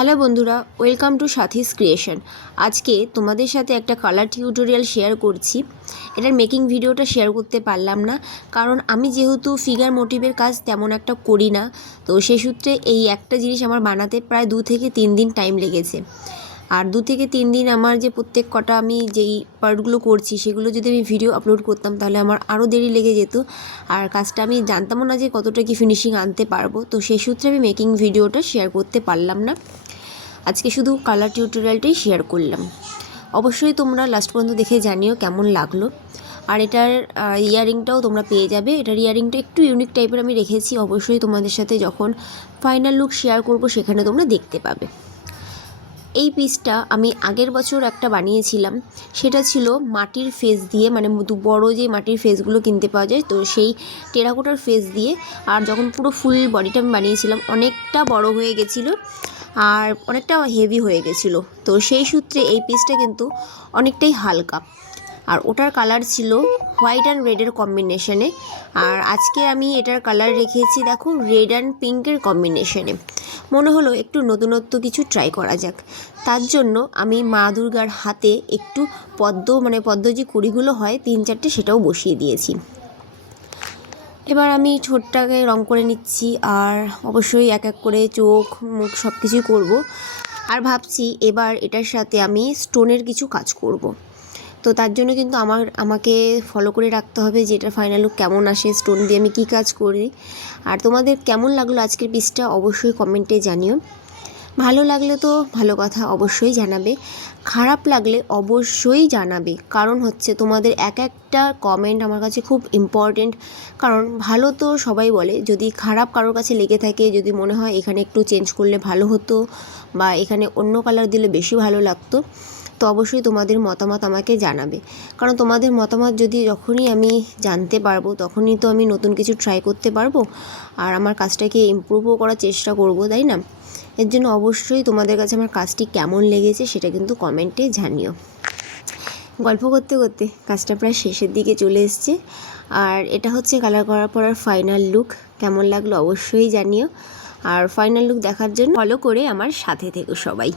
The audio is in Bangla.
হ্যালো বন্ধুরা, ওয়েলকাম টু সাথিস ক্রিয়েশন। আজকে তোমাদের সাথে একটা কালার টিউটোরিয়াল শেয়ার করছি। এটার মেকিং ভিডিওটা শেয়ার করতে পারলাম না, কারণ আমি যেহেতু ফিগার মোটিভের কাজ তেমন একটা করি না, তো সেই সূত্রে এই একটা জিনিস আমার বানাতে প্রায় দু থেকে তিন দিন টাইম লেগেছে। আর দু থেকে তিন দিন আমার যে প্রত্যেক কটা আমি যেই পার্টগুলো করছি, সেগুলো যদি আমি ভিডিও আপলোড করতাম, তাহলে আমার আরও দেরি লেগে যেত। আর কাজটা আমি জানতামও না যে কতটা কি ফিনিশিং আনতে পারব, তো সেই সূত্রে আমি মেকিং ভিডিওটা শেয়ার করতে পারলাম না। আজকে শুধু কালার টিউটোরিয়ালটাই শেয়ার করলাম। অবশ্যই তোমরা লাস্ট পর্যন্ত দেখে জানিও কেমন লাগল। আর এটার ইয়ারিংটাও তোমরা পেয়ে যাবে। এটার ইয়ারিংটা একটু ইউনিক টাইপের আমি রেখেছি। অবশ্যই তোমাদের সাথে যখন ফাইনাল লুক শেয়ার করব, সেখানে তোমরা দেখতে পাবে। এই পিসটা আমি আগের বছর একটা বানিয়েছিলাম। সেটা ছিল মাটির ফেস দিয়ে মানে বড় যে মাটির ফেসগুলো কিনতে পাওয়া যায়, তো সেই টেরাকোটার ফেস দিয়ে। আর যখন পুরো ফুল বডিটা আমি বানিয়েছিলাম, অনেকটা বড় হয়ে গেছিল। আর অনেকটা হেভি হয়ে গেছিল। তো সেই সূত্রে এই পিসটা কিন্তু অনেকটাই হালকা। আর ওটার কালার ছিল হোয়াইট অ্যান্ড রেডের কম্বিনেশনে আর আজকে আমি এটার কালার রেখেছি, দেখো রেড অ্যান্ড পিঙ্কের কম্বিনেশনে মনে হলো একটু নতুনত্ব কিছু ট্রাই করা যাক। তার জন্য আমি মা দুর্গার হাতে একটু পদ্ম মানে পদ্ম যে কুড়িগুলো হয়, তিন চারটে সেটাও বসিয়ে দিয়েছি। এবার আমি ঠোঁটটাকে রং করে নিচ্ছি আর অবশ্যই এক এক করে চোখ, মুখ সব কিছুই করব। আর ভাবছি এবার এটার সাথে আমি স্টোনের কিছু কাজ করব। তো তার জন্য কিন্তু আমার, আমাকে ফলো করে রাখতে হবে যে এটা ফাইনাল লুক কেমন আসে স্টোন দিয়ে আমি কী কাজ করি। আর তোমাদের কেমন লাগল আজকের পিসটা অবশ্যই কমেন্টে জানিও। ভালো লাগলে তো ভালো কথা অবশ্যই জানাবে, খারাপ লাগলে অবশ্যই জানাবে। কারণ হচ্ছে তোমাদের এক একটা কমেন্ট আমার কাছে খুব ইম্পর্টেন্ট কারণ ভালো তো সবাই বলে, যদি খারাপ কারোর কাছে লেগে থাকে, যদি মনে হয় এখানে একটু চেঞ্জ করলে ভালো হতো বা এখানে অন্য কালার দিলে বেশি ভালো লাগতো। তো অবশ্যই তোমাদের মতামত আমাকে জানাবে। কারণ তোমাদের মতামত যদি যখনই আমি জানতে পারব, তখনই তো আমি নতুন কিছু ট্রাই করতে পারব। আর আমার কাজটাকে ইমপ্রুভও করার চেষ্টা করব, তাই না? এর জন্য অবশ্যই তোমাদের কাছে আমার কাজটি কেমন লেগেছে সেটা কিন্তু কমেন্টে জানিও। গল্প করতে করতে কাজটা প্রায় শেষের দিকে চলে এসছে। আর এটা হচ্ছে কালার করার পর আর ফাইনাল লুক কেমন লাগল অবশ্যই জানিও। আর ফাইনাল লুক দেখার জন্য ফলো করে আমার সাথে থেকো সবাই।